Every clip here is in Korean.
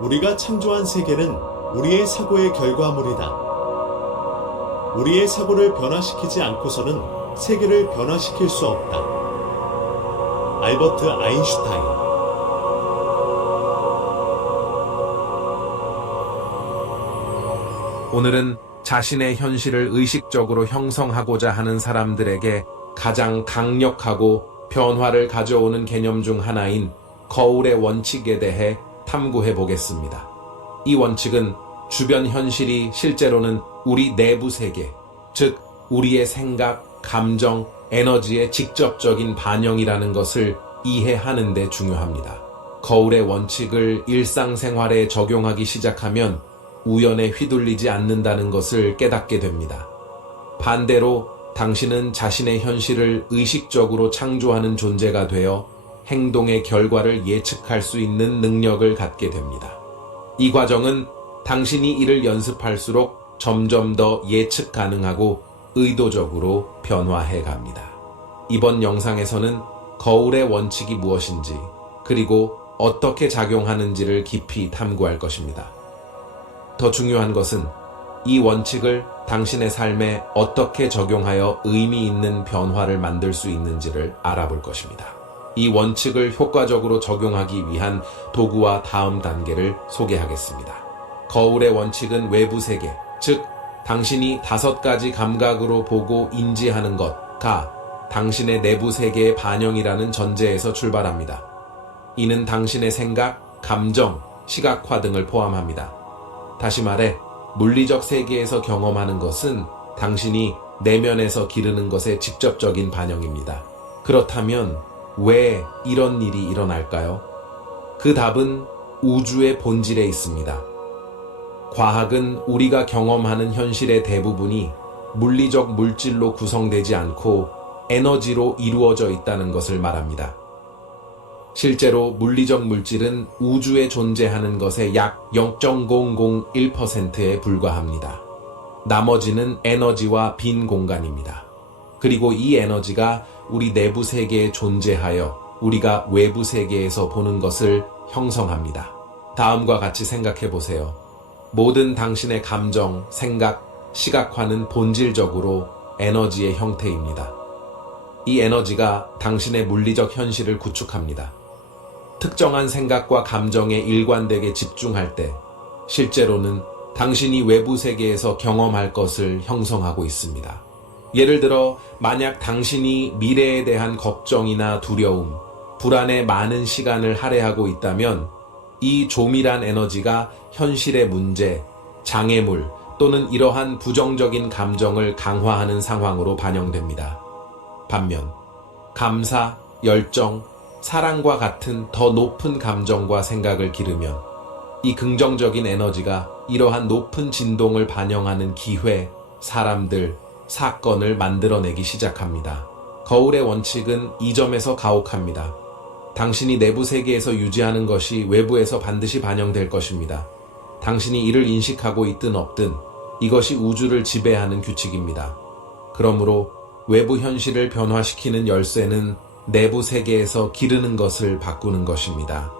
우리가 창조한 세계는 우리의 사고의 결과물이다. 우리의 사고를 변화시키지 않고서는 세계를 변화시킬 수 없다. 알버트 아인슈타인. 오늘은 자신의 현실을 의식적으로 형성하고자 하는 사람들에게 가장 강력하고 변화를 가져오는 개념 중 하나인 거울의 원칙에 대해 탐구해 보겠습니다. 이 원칙은 주변 현실이 실제로는 우리 내부 세계, 즉 우리의 생각, 감정, 에너지의 직접적인 반영이라는 것을 이해하는 데 중요합니다. 거울의 원칙을 일상생활에 적용하기 시작하면 우연에 휘둘리지 않는다는 것을 깨닫게 됩니다. 반대로 당신은 자신의 현실을 의식적으로 창조하는 존재가 되어 행동의 결과를 예측할 수 있는 능력을 갖게 됩니다. 이 과정은 당신이 이를 연습할수록 점점 더 예측 가능하고 의도적으로 변화해 갑니다. 이번 영상에서는 거울의 원칙이 무엇인지, 그리고 어떻게 작용하는지를 깊이 탐구할 것입니다. 더 중요한 것은 이 원칙을 당신의 삶에 어떻게 적용하여 의미 있는 변화를 만들 수 있는지를 알아볼 것입니다. 이 원칙을 효과적으로 적용하기 위한 도구와 다음 단계를 소개하겠습니다. 거울의 원칙은 외부 세계, 즉 당신이 5가지 감각으로 보고 인지하는 것가 당신의 내부 세계의 반영이라는 전제에서 출발합니다. 이는 당신의 생각, 감정, 시각화 등을 포함합니다. 다시 말해 물리적 세계에서 경험하는 것은 당신이 내면에서 기르는 것의 직접적인 반영입니다. 그렇다면 왜 이런 일이 일어날까요? 그 답은 우주의 본질에 있습니다. 과학은 우리가 경험하는 현실의 대부분이 물리적 물질로 구성되지 않고 에너지로 이루어져 있다는 것을 말합니다. 실제로 물리적 물질은 우주에 존재하는 것의 약 0.001%에 불과합니다. 나머지는 에너지와 빈 공간입니다. 그리고 이 에너지가 우리 내부 세계에 존재하여 우리가 외부 세계에서 보는 것을 형성합니다. 다음과 같이 생각해 보세요. 모든 당신의 감정, 생각, 시각화는 본질적으로 에너지의 형태입니다. 이 에너지가 당신의 물리적 현실을 구축합니다. 특정한 생각과 감정에 일관되게 집중할 때 실제로는 당신이 외부 세계에서 경험할 것을 형성하고 있습니다. 예를 들어 만약 당신이 미래에 대한 걱정이나 두려움, 불안에 많은 시간을 할애하고 있다면 이 조밀한 에너지가 현실의 문제, 장애물 또는 이러한 부정적인 감정을 강화하는 상황으로 반영됩니다. 반면 감사, 열정, 사랑과 같은 더 높은 감정과 생각을 기르면 이 긍정적인 에너지가 이러한 높은 진동을 반영하는 기회, 사람들, 사건을 만들어내기 시작합니다. 거울의 원칙은 이 점에서 가혹합니다. 당신이 내부 세계에서 유지하는 것이 외부에서 반드시 반영될 것입니다. 당신이 이를 인식하고 있든 없든 이것이 우주를 지배하는 규칙입니다. 그러므로 외부 현실을 변화시키는 열쇠는 내부 세계에서 기르는 것을 바꾸는 것입니다.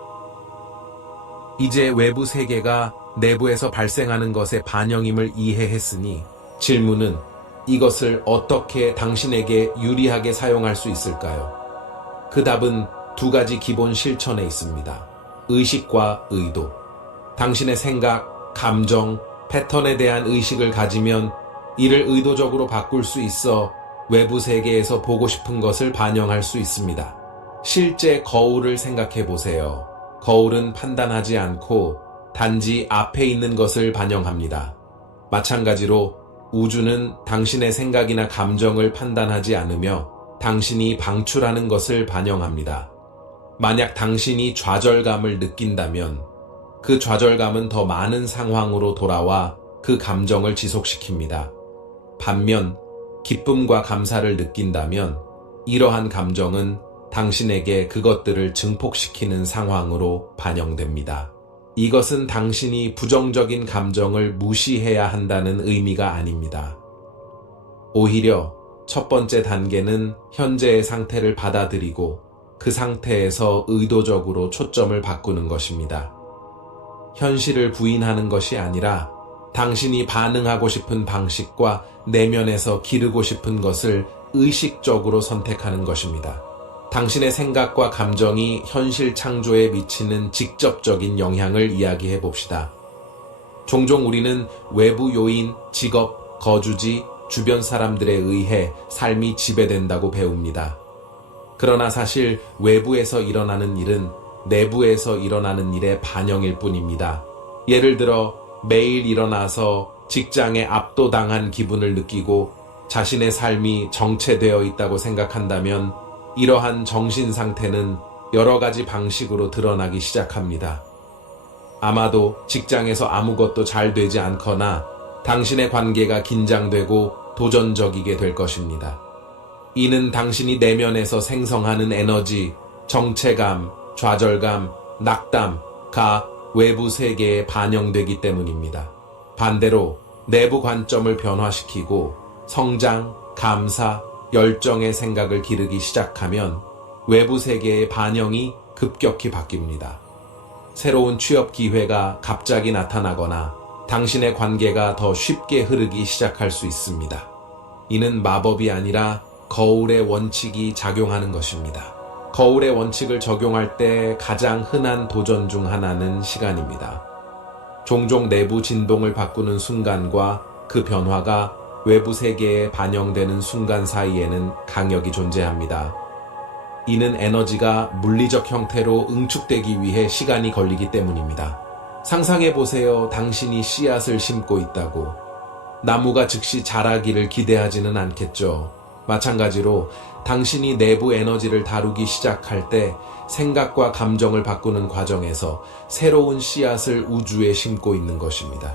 이제 외부 세계가 내부에서 발생하는 것의 반영임을 이해했으니 질문은 이것을 어떻게 당신에게 유리하게 사용할 수 있을까요? 그 답은 2가지 기본 실천에 있습니다. 의식과 의도. 당신의 생각, 감정, 패턴에 대한 의식을 가지면 이를 의도적으로 바꿀 수 있어 외부 세계에서 보고 싶은 것을 반영할 수 있습니다. 실제 거울을 생각해 보세요. 거울은 판단하지 않고 단지 앞에 있는 것을 반영합니다. 마찬가지로 우주는 당신의 생각이나 감정을 판단하지 않으며 당신이 방출하는 것을 반영합니다. 만약 당신이 좌절감을 느낀다면 그 좌절감은 더 많은 상황으로 돌아와 그 감정을 지속시킵니다. 반면 기쁨과 감사를 느낀다면 이러한 감정은 당신에게 그것들을 증폭시키는 상황으로 반영됩니다. 이것은 당신이 부정적인 감정을 무시해야 한다는 의미가 아닙니다. 오히려 첫 번째 단계는 현재의 상태를 받아들이고 그 상태에서 의도적으로 초점을 바꾸는 것입니다. 현실을 부인하는 것이 아니라 당신이 반응하고 싶은 방식과 내면에서 기르고 싶은 것을 의식적으로 선택하는 것입니다. 당신의 생각과 감정이 현실 창조에 미치는 직접적인 영향을 이야기해 봅시다. 종종 우리는 외부 요인, 직업, 거주지, 주변 사람들에 의해 삶이 지배된다고 배웁니다. 그러나 사실 외부에서 일어나는 일은 내부에서 일어나는 일의 반영일 뿐입니다. 예를 들어 매일 일어나서 직장에 압도당한 기분을 느끼고 자신의 삶이 정체되어 있다고 생각한다면 이러한 정신 상태는 여러 가지 방식으로 드러나기 시작합니다. 아마도 직장에서 아무것도 잘 되지 않거나 당신의 관계가 긴장되고 도전적이게 될 것입니다. 이는 당신이 내면에서 생성하는 에너지, 정체감, 좌절감, 낙담가 외부 세계에 반영되기 때문입니다. 반대로 내부 관점을 변화시키고 성장, 감사, 열정의 생각을 기르기 시작하면 외부 세계의 반영이 급격히 바뀝니다. 새로운 취업 기회가 갑자기 나타나거나 당신의 관계가 더 쉽게 흐르기 시작할 수 있습니다. 이는 마법이 아니라 거울의 원칙이 작용하는 것입니다. 거울의 원칙을 적용할 때 가장 흔한 도전 중 하나는 시간입니다. 종종 내부 진동을 바꾸는 순간과 그 변화가 외부 세계에 반영되는 순간 사이에는 강역이 존재합니다. 이는 에너지가 물리적 형태로 응축되기 위해 시간이 걸리기 때문입니다. 상상해 보세요. 당신이 씨앗을 심고 있다고. 나무가 즉시 자라기를 기대하지는 않겠죠. 마찬가지로 당신이 내부 에너지를 다루기 시작할 때 생각과 감정을 바꾸는 과정에서 새로운 씨앗을 우주에 심고 있는 것입니다.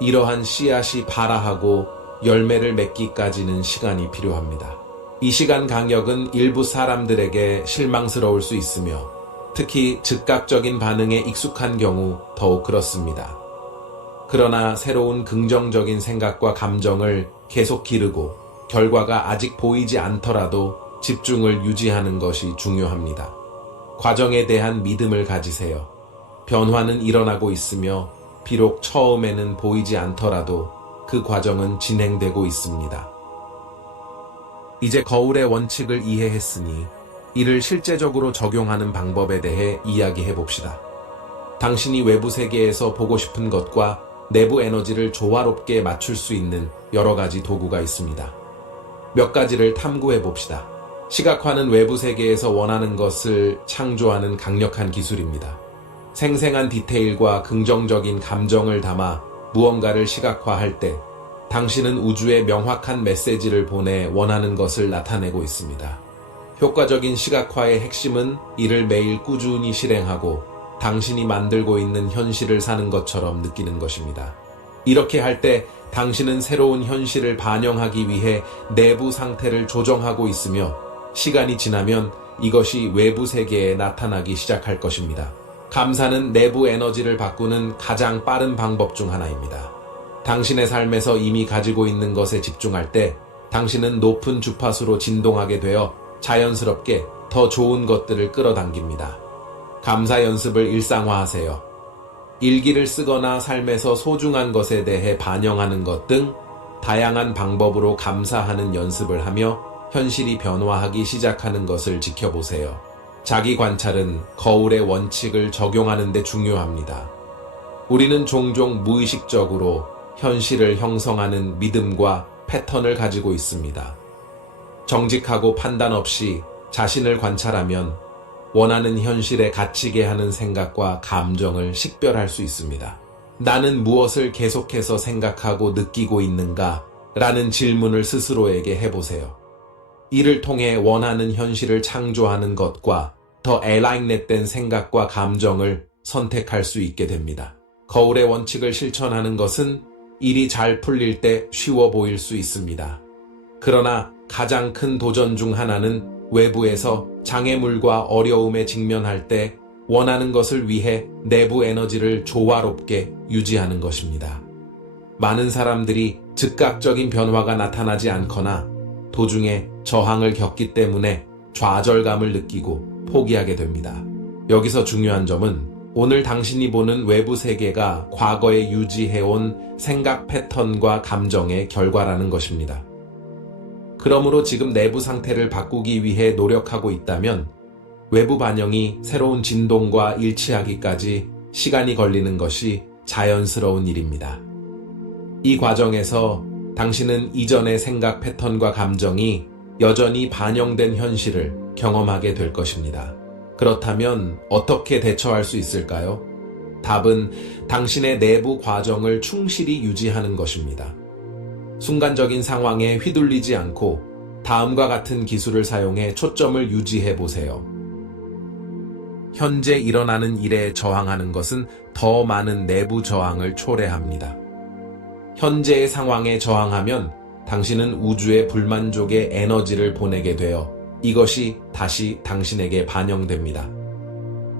이러한 씨앗이 발아하고 열매를 맺기까지는 시간이 필요합니다. 이 시간 간격은 일부 사람들에게 실망스러울 수 있으며 특히 즉각적인 반응에 익숙한 경우 더욱 그렇습니다. 그러나 새로운 긍정적인 생각과 감정을 계속 기르고 결과가 아직 보이지 않더라도 집중을 유지하는 것이 중요합니다. 과정에 대한 믿음을 가지세요. 변화는 일어나고 있으며 비록 처음에는 보이지 않더라도 그 과정은 진행되고 있습니다. 이제 거울의 원칙을 이해했으니 이를 실제적으로 적용하는 방법에 대해 이야기해 봅시다. 당신이 외부 세계에서 보고 싶은 것과 내부 에너지를 조화롭게 맞출 수 있는 여러 가지 도구가 있습니다. 몇 가지를 탐구해 봅시다. 시각화는 외부 세계에서 원하는 것을 창조하는 강력한 기술입니다. 생생한 디테일과 긍정적인 감정을 담아 무언가를 시각화할 때 당신은 우주에 명확한 메시지를 보내 원하는 것을 나타내고 있습니다. 효과적인 시각화의 핵심은 이를 매일 꾸준히 실행하고 당신이 만들고 있는 현실을 사는 것처럼 느끼는 것입니다. 이렇게 할 때 당신은 새로운 현실을 반영하기 위해 내부 상태를 조정하고 있으며 시간이 지나면 이것이 외부 세계에 나타나기 시작할 것입니다. 감사는 내부 에너지를 바꾸는 가장 빠른 방법 중 하나입니다. 당신의 삶에서 이미 가지고 있는 것에 집중할 때 당신은 높은 주파수로 진동하게 되어 자연스럽게 더 좋은 것들을 끌어당깁니다. 감사 연습을 일상화하세요. 일기를 쓰거나 삶에서 소중한 것에 대해 반영하는 것 등 다양한 방법으로 감사하는 연습을 하며 현실이 변화하기 시작하는 것을 지켜보세요. 자기 관찰은 거울의 원칙을 적용하는 데 중요합니다. 우리는 종종 무의식적으로 현실을 형성하는 믿음과 패턴을 가지고 있습니다. 정직하고 판단 없이 자신을 관찰하면 원하는 현실에 갇히게 하는 생각과 감정을 식별할 수 있습니다. 나는 무엇을 계속해서 생각하고 느끼고 있는가? 라는 질문을 스스로에게 해보세요. 이를 통해 원하는 현실을 창조하는 것과 더 엘라인넷된 생각과 감정을 선택할 수 있게 됩니다. 거울의 원칙을 실천하는 것은 일이 잘 풀릴 때 쉬워 보일 수 있습니다. 그러나 가장 큰 도전 중 하나는 외부에서 장애물과 어려움에 직면할 때 원하는 것을 위해 내부 에너지를 조화롭게 유지하는 것입니다. 많은 사람들이 즉각적인 변화가 나타나지 않거나 도중에 저항을 겪기 때문에 좌절감을 느끼고 포기하게 됩니다. 여기서 중요한 점은 오늘 당신이 보는 외부 세계가 과거에 유지해온 생각 패턴과 감정의 결과라는 것입니다. 그러므로 지금 내부 상태를 바꾸기 위해 노력하고 있다면 외부 반영이 새로운 진동과 일치하기까지 시간이 걸리는 것이 자연스러운 일입니다. 이 과정에서 당신은 이전의 생각 패턴과 감정이 여전히 반영된 현실을 경험하게 될 것입니다. 그렇다면 어떻게 대처할 수 있을까요? 답은 당신의 내부 과정을 충실히 유지하는 것입니다. 순간적인 상황에 휘둘리지 않고 다음과 같은 기술을 사용해 초점을 유지해 보세요. 현재 일어나는 일에 저항하는 것은 더 많은 내부 저항을 초래합니다. 현재의 상황에 저항하면 당신은 우주에 불만족의 에너지를 보내게 되어 이것이 다시 당신에게 반영됩니다.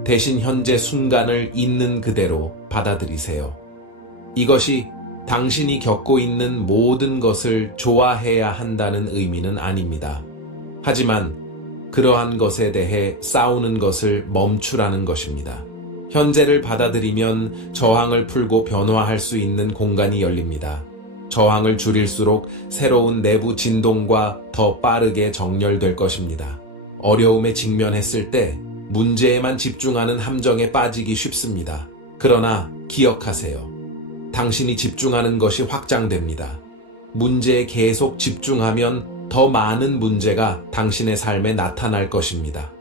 대신 현재 순간을 있는 그대로 받아들이세요. 이것이 당신이 겪고 있는 모든 것을 좋아해야 한다는 의미는 아닙니다. 하지만 그러한 것에 대해 싸우는 것을 멈추라는 것입니다. 현재를 받아들이면 저항을 풀고 변화할 수 있는 공간이 열립니다. 저항을 줄일수록 새로운 내부 진동과 더 빠르게 정렬될 것입니다. 어려움에 직면했을 때 문제에만 집중하는 함정에 빠지기 쉽습니다. 그러나 기억하세요. 당신이 집중하는 것이 확장됩니다. 문제에 계속 집중하면 더 많은 문제가 당신의 삶에 나타날 것입니다.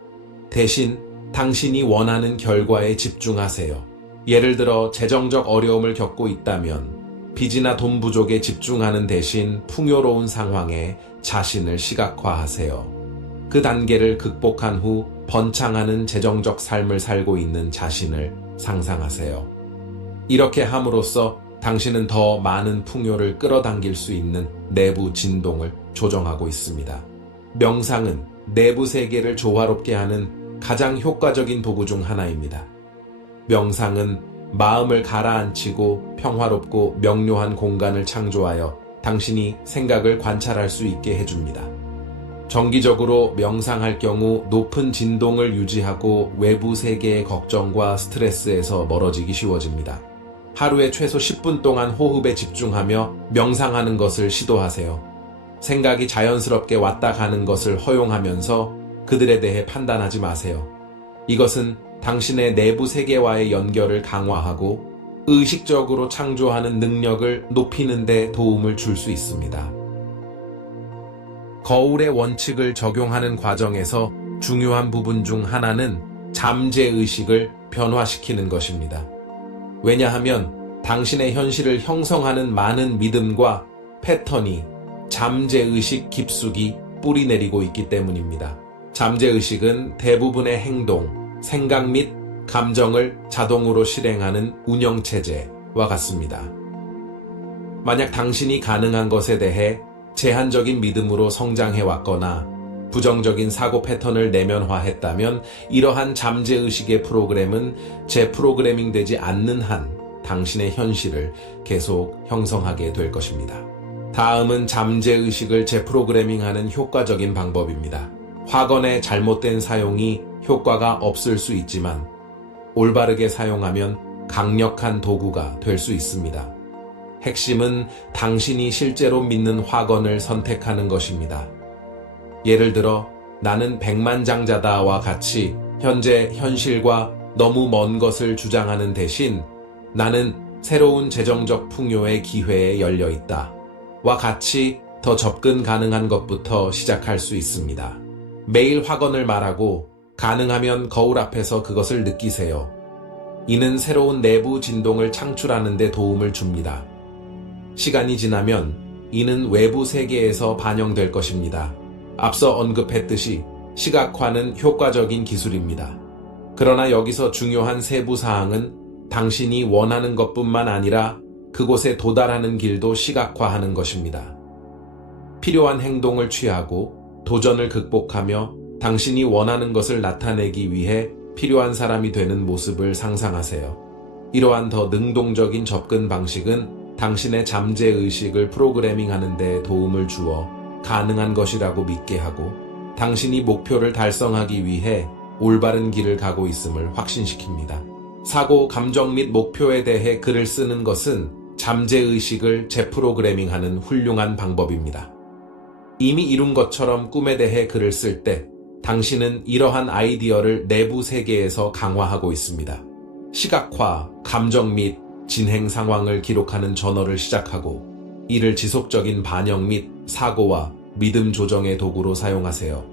대신 당신이 원하는 결과에 집중하세요. 예를 들어 재정적 어려움을 겪고 있다면 빚이나 돈 부족에 집중하는 대신 풍요로운 상황에 자신을 시각화하세요. 그 단계를 극복한 후 번창하는 재정적 삶을 살고 있는 자신을 상상하세요. 이렇게 함으로써 당신은 더 많은 풍요를 끌어당길 수 있는 내부 진동을 조정하고 있습니다. 명상은 내부 세계를 조화롭게 하는 가장 효과적인 도구 중 하나입니다. 명상은 마음을 가라앉히고 평화롭고 명료한 공간을 창조하여 당신이 생각을 관찰할 수 있게 해줍니다. 정기적으로 명상할 경우 높은 진동을 유지하고 외부 세계의 걱정과 스트레스에서 멀어지기 쉬워집니다. 하루에 최소 10분 동안 호흡에 집중하며 명상하는 것을 시도하세요. 생각이 자연스럽게 왔다 가는 것을 허용하면서 그들에 대해 판단하지 마세요. 이것은 당신의 내부 세계와의 연결을 강화하고 의식적으로 창조하는 능력을 높이는 데 도움을 줄 수 있습니다. 거울의 원칙을 적용하는 과정에서 중요한 부분 중 하나는 잠재의식을 변화시키는 것입니다. 왜냐하면 당신의 현실을 형성하는 많은 믿음과 패턴이 잠재의식 깊숙이 뿌리내리고 있기 때문입니다. 잠재의식은 대부분의 행동, 생각 및 감정을 자동으로 실행하는 운영체제와 같습니다. 만약 당신이 가능한 것에 대해 제한적인 믿음으로 성장해왔거나 부정적인 사고 패턴을 내면화했다면 이러한 잠재의식의 프로그램은 재프로그래밍 되지 않는 한 당신의 현실을 계속 형성하게 될 것입니다. 다음은 잠재의식을 재프로그래밍하는 효과적인 방법입니다. 확언의 잘못된 사용이 효과가 없을 수 있지만 올바르게 사용하면 강력한 도구가 될 수 있습니다. 핵심은 당신이 실제로 믿는 확언을 선택하는 것입니다. 예를 들어 나는 백만장자다와 같이 현재 현실과 너무 먼 것을 주장하는 대신 나는 새로운 재정적 풍요의 기회에 열려 있다 와 같이 더 접근 가능한 것부터 시작할 수 있습니다. 매일 확언을 말하고 가능하면 거울 앞에서 그것을 느끼세요. 이는 새로운 내부 진동을 창출하는 데 도움을 줍니다. 시간이 지나면 이는 외부 세계에서 반영될 것입니다. 앞서 언급했듯이 시각화는 효과적인 기술입니다. 그러나 여기서 중요한 세부 사항은 당신이 원하는 것뿐만 아니라 그곳에 도달하는 길도 시각화하는 것입니다. 필요한 행동을 취하고 도전을 극복하며 당신이 원하는 것을 나타내기 위해 필요한 사람이 되는 모습을 상상하세요. 이러한 더 능동적인 접근 방식은 당신의 잠재의식을 프로그래밍하는 데 도움을 주어 가능한 것이라고 믿게 하고 당신이 목표를 달성하기 위해 올바른 길을 가고 있음을 확신시킵니다. 사고, 감정 및 목표에 대해 글을 쓰는 것은 잠재의식을 재프로그래밍하는 훌륭한 방법입니다. 이미 이룬 것처럼 꿈에 대해 글을 쓸 때 당신은 이러한 아이디어를 내부 세계에서 강화하고 있습니다. 시각화, 감정 및 진행 상황을 기록하는 저널을 시작하고 이를 지속적인 반영 및 사고와 믿음 조정의 도구로 사용하세요.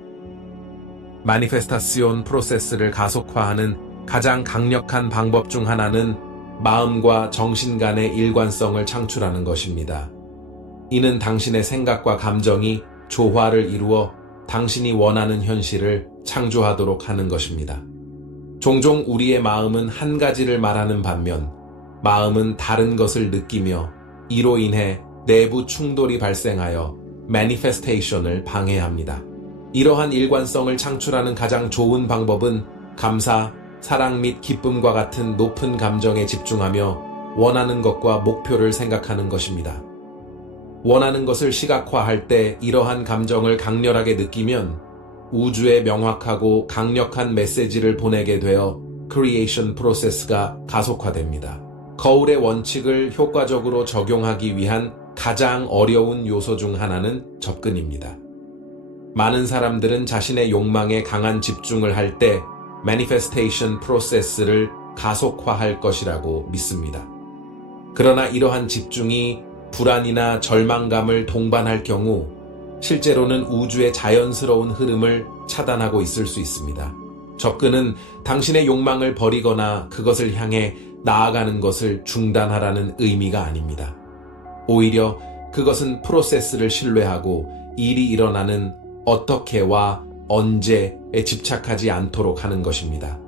마니페스타시온 프로세스를 가속화하는 가장 강력한 방법 중 하나는 마음과 정신 간의 일관성을 창출하는 것입니다. 이는 당신의 생각과 감정이 조화를 이루어 당신이 원하는 현실을 창조하도록 하는 것입니다. 종종 우리의 마음은 한 가지를 말하는 반면 마음은 다른 것을 느끼며 이로 인해 내부 충돌이 발생하여 매니페스테이션을 방해합니다. 이러한 일관성을 창출하는 가장 좋은 방법은 감사, 사랑 및 기쁨과 같은 높은 감정에 집중하며 원하는 것과 목표를 생각하는 것입니다. 원하는 것을 시각화할 때 이러한 감정을 강렬하게 느끼면 우주에 명확하고 강력한 메시지를 보내게 되어 크리에이션 프로세스가 가속화됩니다. 거울의 원칙을 효과적으로 적용하기 위한 가장 어려운 요소 중 하나는 접근입니다. 많은 사람들은 자신의 욕망에 강한 집중을 할 때 매니페스테이션 프로세스를 가속화할 것이라고 믿습니다. 그러나 이러한 집중이 불안이나 절망감을 동반할 경우 실제로는 우주의 자연스러운 흐름을 차단하고 있을 수 있습니다. 접근은 당신의 욕망을 버리거나 그것을 향해 나아가는 것을 중단하라는 의미가 아닙니다. 오히려 그것은 프로세스를 신뢰하고 일이 일어나는 어떻게와 언제에 집착하지 않도록 하는 것입니다.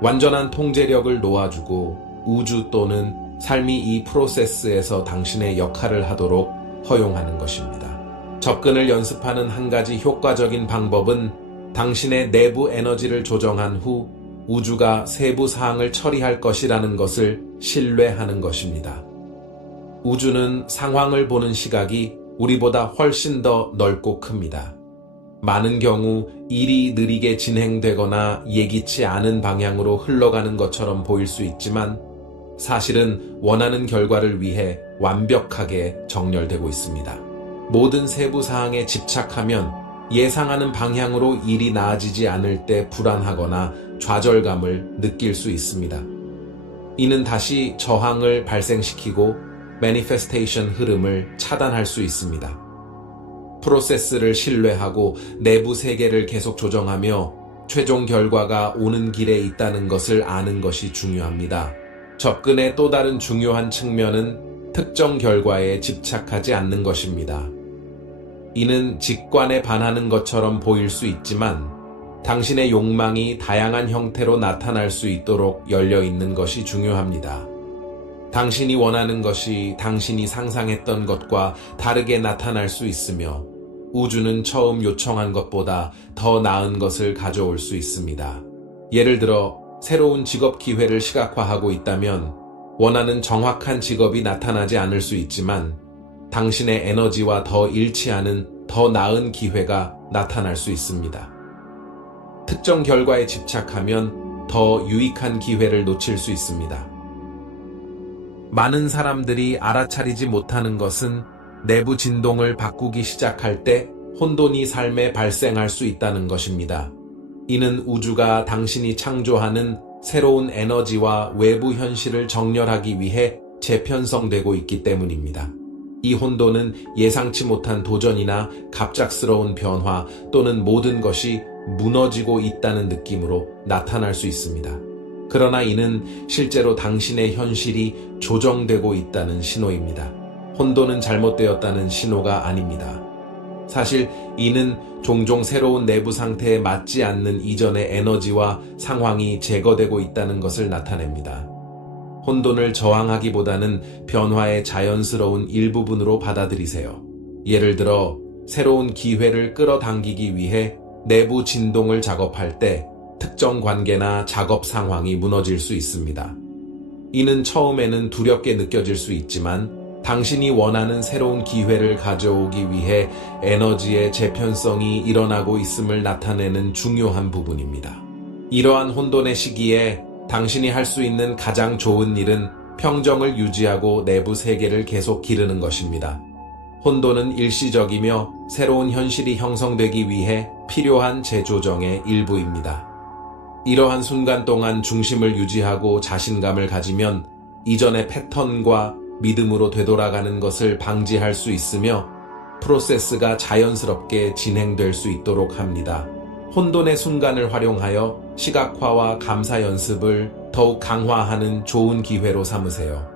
완전한 통제력을 놓아주고 우주 또는 삶이 이 프로세스에서 당신의 역할을 하도록 허용하는 것입니다. 접근을 연습하는 한 가지 효과적인 방법은 당신의 내부 에너지를 조정한 후 우주가 세부 사항을 처리할 것이라는 것을 신뢰하는 것입니다. 우주는 상황을 보는 시각이 우리보다 훨씬 더 넓고 큽니다. 많은 경우 일이 느리게 진행되거나 예기치 않은 방향으로 흘러가는 것처럼 보일 수 있지만 사실은 원하는 결과를 위해 완벽하게 정렬되고 있습니다. 모든 세부 사항에 집착하면 예상하는 방향으로 일이 나아지지 않을 때 불안하거나 좌절감을 느낄 수 있습니다. 이는 다시 저항을 발생시키고 매니페스테이션 흐름을 차단할 수 있습니다. 프로세스를 신뢰하고 내부 세계를 계속 조정하며 최종 결과가 오는 길에 있다는 것을 아는 것이 중요합니다. 접근의 또 다른 중요한 측면은 특정 결과에 집착하지 않는 것입니다. 이는 직관에 반하는 것처럼 보일 수 있지만 당신의 욕망이 다양한 형태로 나타날 수 있도록 열려 있는 것이 중요합니다. 당신이 원하는 것이 당신이 상상했던 것과 다르게 나타날 수 있으며 우주는 처음 요청한 것보다 더 나은 것을 가져올 수 있습니다. 예를 들어 새로운 직업 기회를 시각화하고 있다면 원하는 정확한 직업이 나타나지 않을 수 있지만 당신의 에너지와 더 일치하는 더 나은 기회가 나타날 수 있습니다. 특정 결과에 집착하면 더 유익한 기회를 놓칠 수 있습니다. 많은 사람들이 알아차리지 못하는 것은 내부 진동을 바꾸기 시작할 때 혼돈이 삶에 발생할 수 있다는 것입니다. 이는 우주가 당신이 창조하는 새로운 에너지와 외부 현실을 정렬하기 위해 재편성되고 있기 때문입니다. 이 혼돈은 예상치 못한 도전이나 갑작스러운 변화 또는 모든 것이 무너지고 있다는 느낌으로 나타날 수 있습니다. 그러나 이는 실제로 당신의 현실이 조정되고 있다는 신호입니다. 혼돈은 잘못되었다는 신호가 아닙니다. 사실 이는 종종 새로운 내부 상태에 맞지 않는 이전의 에너지와 상황이 제거되고 있다는 것을 나타냅니다. 혼돈을 저항하기보다는 변화의 자연스러운 일부분으로 받아들이세요. 예를 들어 새로운 기회를 끌어당기기 위해 내부 진동을 작업할 때 특정 관계나 작업 상황이 무너질 수 있습니다. 이는 처음에는 두렵게 느껴질 수 있지만 당신이 원하는 새로운 기회를 가져오기 위해 에너지의 재편성이 일어나고 있음을 나타내는 중요한 부분입니다. 이러한 혼돈의 시기에 당신이 할 수 있는 가장 좋은 일은 평정을 유지하고 내부 세계를 계속 기르는 것입니다. 혼돈은 일시적이며 새로운 현실이 형성되기 위해 필요한 재조정의 일부입니다. 이러한 순간 동안 중심을 유지하고 자신감을 가지면 이전의 패턴과 믿음으로 되돌아가는 것을 방지할 수 있으며 프로세스가 자연스럽게 진행될 수 있도록 합니다. 혼돈의 순간을 활용하여 시각화와 감사 연습을 더욱 강화하는 좋은 기회로 삼으세요.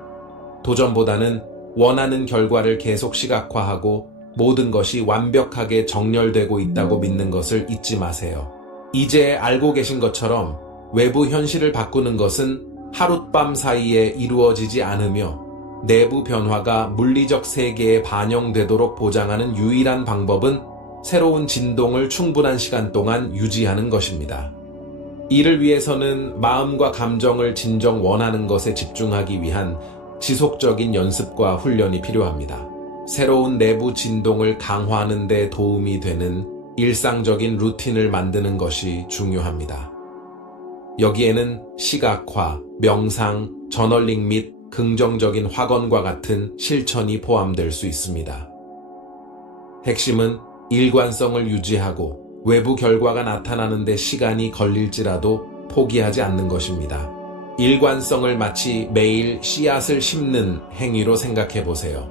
도전보다는 원하는 결과를 계속 시각화하고 모든 것이 완벽하게 정렬되고 있다고 믿는 것을 잊지 마세요. 이제 알고 계신 것처럼 외부 현실을 바꾸는 것은 하룻밤 사이에 이루어지지 않으며 내부 변화가 물리적 세계에 반영되도록 보장하는 유일한 방법은 새로운 진동을 충분한 시간 동안 유지하는 것입니다. 이를 위해서는 마음과 감정을 진정 원하는 것에 집중하기 위한 지속적인 연습과 훈련이 필요합니다. 새로운 내부 진동을 강화하는 데 도움이 되는 일상적인 루틴을 만드는 것이 중요합니다. 여기에는 시각화, 명상, 저널링 및 긍정적인 확언과 같은 실천이 포함될 수 있습니다. 핵심은 일관성을 유지하고 외부 결과가 나타나는 데 시간이 걸릴지라도 포기하지 않는 것입니다. 일관성을 마치 매일 씨앗을 심는 행위로 생각해 보세요.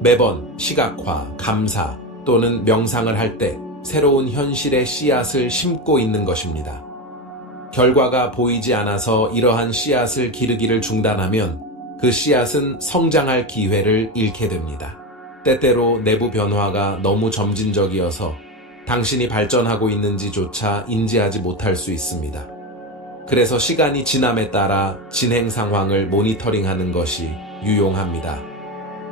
매번 시각화, 감사 또는 명상을 할 때 새로운 현실의 씨앗을 심고 있는 것입니다. 결과가 보이지 않아서 이러한 씨앗을 기르기를 중단하면 그 씨앗은 성장할 기회를 잃게 됩니다. 때때로 내부 변화가 너무 점진적이어서 당신이 발전하고 있는지조차 인지하지 못할 수 있습니다. 그래서 시간이 지남에 따라 진행 상황을 모니터링하는 것이 유용합니다.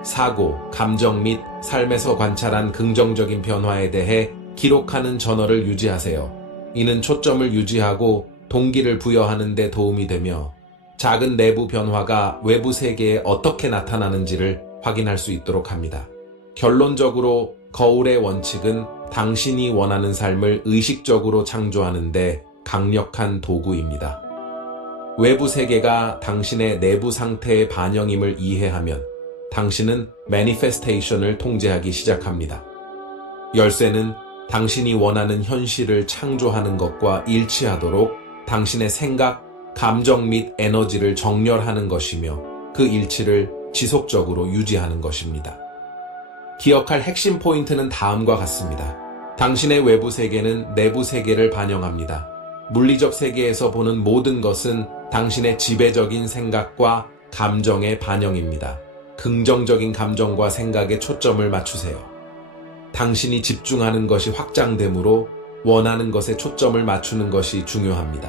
사고, 감정 및 삶에서 관찰한 긍정적인 변화에 대해 기록하는 저널을 유지하세요. 이는 초점을 유지하고 동기를 부여하는 데 도움이 되며 작은 내부 변화가 외부 세계에 어떻게 나타나는지를 확인할 수 있도록 합니다. 결론적으로 거울의 원칙은 당신이 원하는 삶을 의식적으로 창조하는 데 강력한 도구입니다. 외부 세계가 당신의 내부 상태의 반영임을 이해하면 당신은 매니페스테이션을 통제하기 시작합니다. 열쇠는 당신이 원하는 현실을 창조하는 것과 일치하도록 당신의 생각, 감정 및 에너지를 정렬하는 것이며 그 일치를 지속적으로 유지하는 것입니다. 기억할 핵심 포인트는 다음과 같습니다. 당신의 외부 세계는 내부 세계를 반영합니다. 물리적 세계에서 보는 모든 것은 당신의 지배적인 생각과 감정의 반영입니다. 긍정적인 감정과 생각에 초점을 맞추세요. 당신이 집중하는 것이 확장되므로 원하는 것에 초점을 맞추는 것이 중요합니다.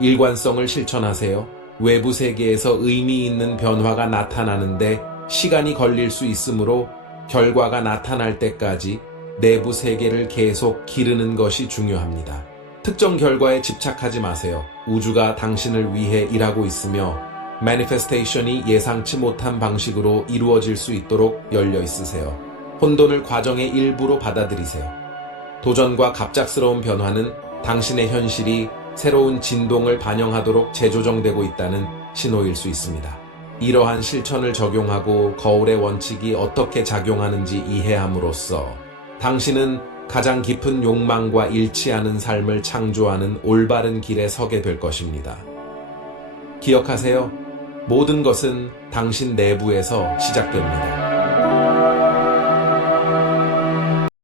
일관성을 실천하세요. 외부 세계에서 의미 있는 변화가 나타나는데 시간이 걸릴 수 있으므로 결과가 나타날 때까지 내부 세계를 계속 기르는 것이 중요합니다. 특정 결과에 집착하지 마세요. 우주가 당신을 위해 일하고 있으며 매니페스테이션이 예상치 못한 방식으로 이루어질 수 있도록 열려 있으세요. 혼돈을 과정의 일부로 받아들이세요. 도전과 갑작스러운 변화는 당신의 현실이 새로운 진동을 반영하도록 재조정되고 있다는 신호일 수 있습니다. 이러한 실천을 적용하고 거울의 원칙이 어떻게 작용하는지 이해함으로써 당신은 가장 깊은 욕망과 일치하는 삶을 창조하는 올바른 길에 서게 될 것입니다. 기억하세요. 모든 것은 당신 내부에서 시작됩니다.